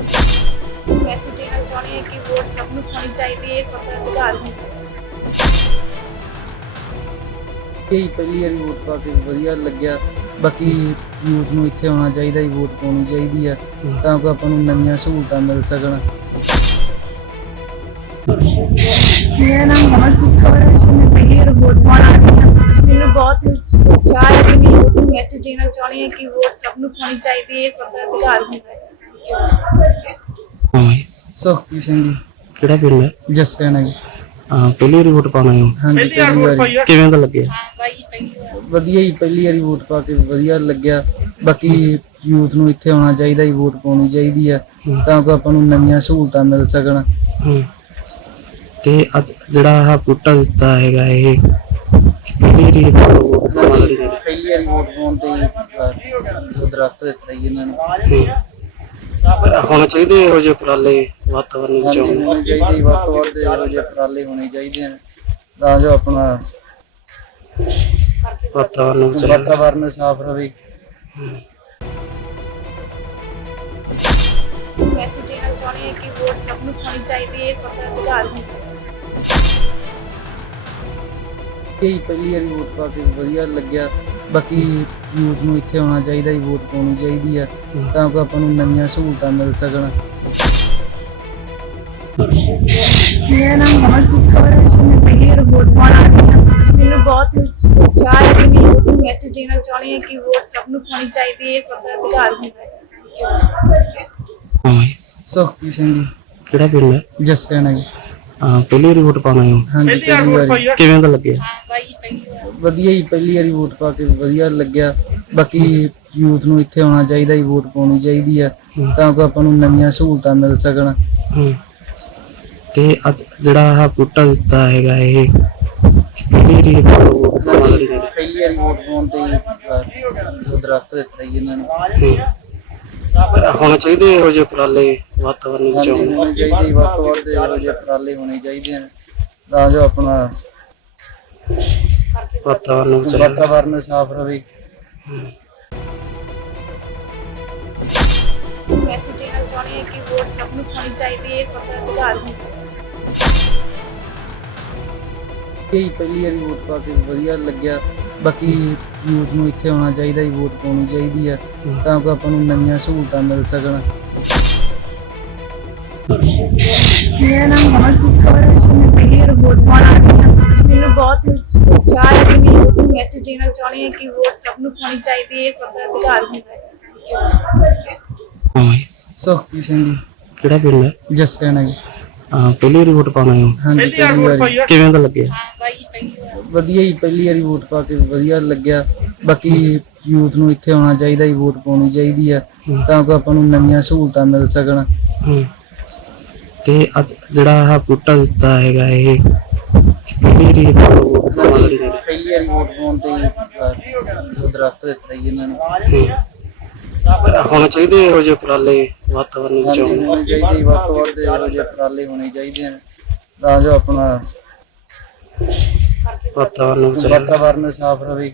Message ਦੇਣਾ ਚਾਹੁੰਦੀ ਹਾਂ ਕਿ ਵੋਟ ਸਭ ਨੂੰ ਪਾਉਣੀ ਚਾਹੀਦੀ ਹੈ ਸਭ ਦਾ ਅਧਿਕਾਰ ਹੁੰਦਾ ਹੈ ਇਹ ਪਹਿਲੀ ਵਾਰੀ ਵੋਟ ਪਾ ਕੇ ਵਧੀਆ ਲੱਗਿਆ। ਬਾਕੀ ਯੂਥ ਨੂੰ ਇੱਥੇ ਆਉਣਾ ਚਾਹੀਦਾ ਹੀ ਵੋਟ ਪਾਉਣੀ ਚਾਹੀਦੀ ਆ ਤਾਂ ਕਿ ਆਪਾਂ ਨੂੰ ਨਵੀਆਂ ਸਹੂਲਤਾਂ ਮਿਲ ਸਕਣ। ਮੇਰਾ ਨਾਮ ਮਨਪ੍ਰੀਤ ਕੌਰ ਹੈ ਤੇ ਮੈਂ ਪਹਿਲੀ ਵਾਰ ਵੋਟ ਪਾਉਣ ਆ ਰਹੀ ਹਾਂ। ਮੈਨੂੰ ਬਹੁਤ ਉਤਸ਼ਾਹ ਹੈ ਕਿ ਮੈਂ ਯੂਥ ਨੂੰ ਮੈਸੇਜ ਦੇਣਾ ਚਾਹੁੰਦੀ ਹਾਂ ਕਿ ਵੋਟ ਸਭ ਨੂੰ ਪਾਉਣੀ ਚਾਹੀਦੀ ਹੈ ਸਭ ਦਾ ਅਧਿਕਾਰ ਹੁੰਦਾ ਹੈ ਹਾਂ ਸੁਖਪ੍ਰੀਤ ਸਿੰਘ ਜੀ? ਕਿਹੜਾ ਪਿੰਡ ਹੈ? ਜੱਸਿਆ ਨਗਰ ਹਾਂ ਪਹਿਲੀ ਵਾਰੀ ਵੋਟ ਪਾਉਣਾ ਹੈ ਹਾਂਜੀ ਪਹਿਲੀ ਵਾਰੀ ਕਿਵੇਂ ਦਾ ਲੱਗਿਆ? ਵਧੀਆ ਹੀ ਪਹਿਲੀ ਵਾਰੀ ਵੋਟ ਪਾ ਕੇ ਵਧੀਆ ਲੱਗਿਆ। ਬਾਕੀ ਯੂਥ ਨੂੰ ਇੱਥੇ ਆਉਣਾ ਚਾਹੀਦਾ ਹੀ ਵੋਟ ਪਾਉਣੀ ਚਾਹੀਦੀ ਆ। ਤਾਂ ਕਿ ਆਪਾਂ ਨੂੰ ਨਵੀਆਂ ਸਹੂਲਤਾਂ ਮਿਲ ਸਕਣ। ਹੂੰ। ਤੇ ਅੱਜ ਜਿਹੜਾ ਆਹ ਬੂਟਾ ਦਿੱਤਾ ਹੈਗਾ ਇਹ ਪਹਿਲੀ ਵਾਰੀ ਵੋਟ ਪਾਉਣ ਵਾਲੀ ਗੱਲ ਹੈ। ਪਹਿਲੀ ਵਾਰੀ ਵੋਟ ਪਾਉਣ ਤੇ ਹੀ, ਅਹ, ਜੋ ਦਰਖਤ ਦਿੱਤਾ ਜੀ ਇਹਨਾਂ ਨੇ। ਹੂੰ। ਹੋਣਾ ਚਾਹੀਦੇ ਇਹੋ ਜਿਹੇ ਉਪਰਾਲੇ ਵਾਤਾਵਰਨ ਵਿੱਚ ਹਾਂਜੀ ਹੋਣੇ ਚਾਹੀਦੇ ਜੀ, ਵੱਧ ਤੋਂ ਵੱਧ ਇਹੋ ਜਿਹੇ ਉਪਰਾਲੇ ਹੋਣੇ ਚਾਹੀਦੇ ਹਨ ਤਾਂ ਜੋ ਆਪਣਾ ਵਾਤਾਵਰਨ ਵਿੱਚ ਵਾਤਾਵਰਨ ਸਾਫ਼ ਰਹੇ। ਮੈਸੇਜ ਦੇਣਾ ਚਾਹੁੰਦੀ ਹਾਂ ਕਿ ਵੋਟ ਸਭ ਨੂੰ ਪਾਉਣੀ ਚਾਹੀਦੀ ਹੈ ਸਭ ਦਾ ਅਧਿਕਾਰ ਹੁੰਦਾ ਹੈ। ਇਹ ਪਹਿਲੀ ਵਾਰੀ ਵੋਟ ਪਾ ਕੇ ਵਧੀਆ ਲੱਗਿਆ। ਬਾਕੀ ਯੂਥ ਨੂੰ ਇੱਥੇ ਆਉਣਾ ਚਾਹੀਦਾ ਹੀ ਵੋਟ ਪਾਉਣੀ ਚਾਹੀਦੀ ਆ ਤਾਂ ਕਿ ਆਪਾਂ ਨੂੰ ਨਵੀਆਂ ਸਹੂਲਤਾਂ ਮਿਲ ਸਕਣ। ਮੇਰਾ ਨਾਮ ਮਨਪ੍ਰੀਤ ਕੌਰ ਹੈ ਮੈਂ ਪਹਿਲੀ ਵਾਰ ਵੋਟ ਪਾਉਣ ਆ ਰਹੀ ਹਾਂ। ਮੈਨੂੰ ਬਹੁਤ ਉਤਸ਼ਾਹ ਹੈ ਕਿ ਮੈਂ ਯੂਥ ਨੂੰ ਮੈਸੇਜ ਦੇਣਾ ਚਾਹੁੰਦੀ ਹਾਂ ਕਿ ਵੋਟ ਸਭ ਨੂੰ ਪਾਉਣੀ ਚਾਹੀਦੀ ਹੈ ਸਭ ਦਾ ਅਧਿਕਾਰ ਹੁੰਦਾ ਹੈ। ਹਾਂ। ਸੁਖਪ੍ਰੀਤ ਸਿੰਘ ਜੀ। ਕਿਹੜਾ ਪਿੰਡ ਹੈ? ਜੱਸਿਆ ਨਗਰ ਹਾਂ ਪਹਿਲੀ ਵਾਰੀ ਵੋਟ ਪਾਉਣਾ ਹੈ ਹਾਂਜੀ ਪਹਿਲੀ ਵਾਰੀ ਕਿਵੇਂ ਦਾ ਲੱਗਿਆ? ਵਧੀਆ ਹੀ ਪਹਿਲੀ ਵਾਰੀ ਵੋਟ ਪਾ ਕੇ ਵਧੀਆ ਲੱਗਿਆ। ਬਾਕੀ ਯੂਥ ਨੂੰ ਇੱਥੇ ਆਉਣਾ ਚਾਹੀਦਾ ਹੀ ਵੋਟ ਪਾਉਣੀ ਚਾਹੀਦੀ ਆ। ਤਾਂ ਕਿ ਆਪਾਂ ਨੂੰ ਨਵੀਆਂ ਸਹੂਲਤਾਂ ਮਿਲ ਸਕਣ। ਹੂੰ। ਤੇ ਅੱਜ ਜਿਹੜਾ ਆਹ ਬੂਟਾ ਦਿੱਤਾ ਹੈਗਾ ਇਹ ਪਹਿਲੀ ਵਾਰੀ ਵੋਟ ਪਾਉਣ ਵਾਲੀ ਗੱਲ ਹੈ। ਪਹਿਲੀ ਵਾਰੀ ਵੋਟ ਪਾਉਣ ਤੇ ਹੀ, ਅਹ, ਜੋ ਦਰਖਤ ਦਿੱਤਾ ਜੀ ਇਹਨਾਂ ਨੇ। ਹੂੰ। ਹੋਣਾ ਚਾਹੀਦੇ ਇਹੋ ਜਿਹੇ ਉਪਰਾਲੇ ਵਾਤਾਵਰਨ ਵਿੱਚ? ਹਾਂਜੀ ਹੋਣੇ ਚਾਹੀਦੇ ਜੀ, ਵੱਧ ਤੋਂ ਵੱਧ ਇਹੋ ਜਿਹੇ ਉਪਰਾਲੇ ਹੋਣੇ ਚਾਹੀਦੇ ਹਨ ਤਾਂ ਜੋ ਆਪਣਾ ਵਾਤਾਵਰਨ ਵਿੱਚ ਵਾਤਾਵਰਨ ਸਾਫ਼ ਰਹੇ। ਮੈਸੇਜ ਦੇਣਾ ਚਾਹੁੰਦੀ ਹਾਂ ਕਿ ਵੋਟ ਸਭ ਨੂੰ ਪਾਉਣੀ ਚਾਹੀਦੀ ਹੈ ਇਹ ਸਭ ਦਾ ਅਧਿਕਾਰ ਹੁੰਦਾ ਹੈ। ਇਹ ਪਹਿਲੀ ਵਾਰੀ ਵੋਟ ਪਾ ਕੇ ਵਧੀਆ ਲੱਗਿਆ। ਬਾਕੀ ਯੂਥ ਨੂੰ ਇੱਥੇ ਆਉਣਾ ਚਾਹੀਦਾ ਹੀ ਵੋਟ ਪਾਉਣੀ ਚਾਹੀਦੀ ਆ ਤਾਂ ਕਿ ਆਪਾਂ ਨੂੰ ਨਵੀਆਂ ਸਹੂਲਤਾਂ ਮਿਲ ਸਕਣ। ਮੇਰਾ ਨਾਮ ਮਨਪ੍ਰੀਤ ਕੌਰ ਹੈ ਮੈਂ ਪਹਿਲੀ ਵਾਰ ਵੋਟ ਪਾਉਣ ਆ ਰਹੀ ਹਾਂ। ਮੈਨੂੰ ਬਹੁਤ ਉਤਸ਼ਾਹ ਹੈ ਕਿ ਮੈਂ ਯੂਥ ਨੂੰ ਮੈਸੇਜ ਦੇਣਾ ਚਾਹੁੰਦੀ ਹਾਂ ਕਿ ਵੋਟ ਸਭ ਨੂੰ ਪਾਉਣੀ ਚਾਹੀਦੀ ਹੈ ਇਹ ਸਭ ਦਾ ਅਧਿਕਾਰ ਹੁੰਦਾ ਹੈ। ਸੁਖਪ੍ਰੀਤ ਸਿੰਘ ਜੀ ਕਿਹੜਾ ਪਿੰਡ ਹੈ? ਜੱਸਿਆ ਨਗਰ ਹਾਂ ਪਹਿਲੀ ਵਾਰੀ ਵੋਟ ਪਾਉਣਾ ਹੈ? ਹਾਂਜੀ ਪਹਿਲੀ ਵਾਰੀ ਕਿਵੇਂ ਦਾ ਲੱਗਿਆ? ਵਧੀਆ ਹੀ ਪਹਿਲੀ ਵਾਰੀ ਵੋਟ ਪਾ ਕੇ ਵਧੀਆ ਲੱਗਿਆ। ਬਾਕੀ ਯੂਥ ਨੂੰ ਇੱਥੇ ਆਉਣਾ ਚਾਹੀਦਾ ਹੀ ਵੋਟ ਪਾਉਣੀ ਚਾਹੀਦੀ ਆ। ਤਾਂ ਕਿ ਆਪਾਂ ਨੂੰ ਨਵੀਆਂ ਸਹੂਲਤਾਂ ਮਿਲ ਸਕਣ। ਹੂੰ। ਤੇ ਅੱਜ ਜਿਹੜਾ ਆਹ ਬੂਟਾ ਦਿੱਤਾ ਹੈਗਾ ਇਹ ਪਹਿਲੀ ਵਾਰੀ ਵੋਟ ਪਾਉਣ ਵਾਲੀ ਗੱਲ ਹੈ। ਪਹਿਲੀ ਵਾਰੀ ਵੋਟ ਪਾਉਣ ਤੇ ਹੀ, ਅਹ, ਜੋ ਦਰਖਤ ਦਿੱਤਾ ਜੀ ਇਹਨਾਂ ਨੇ। ਹੂੰ। ਹੋਣਾ ਚਾਹੀਦੇ ਇਹੋ ਜਿਹੇ ਉਪਰਾਲੇ ਵਾਤਾਵਰਨ ਵਿੱਚ? ਹਾਂਜੀ ਹੋਣੇ ਚਾਹੀਦੇ ਜੀ, ਵੱਧ ਤੋਂ ਵੱਧ ਇਹੋ ਜਿਹੇ ਉਪਰਾਲੇ ਹੋਣੇ ਚਾਹੀਦੇ ਹਨ ਤਾਂ ਜੋ ਆਪਣਾ ਵਾਤਾਵਰਨ ਵਿੱਚ ਵਾਤਾਵਰਨ ਸਾਫ਼ ਰਹੇ।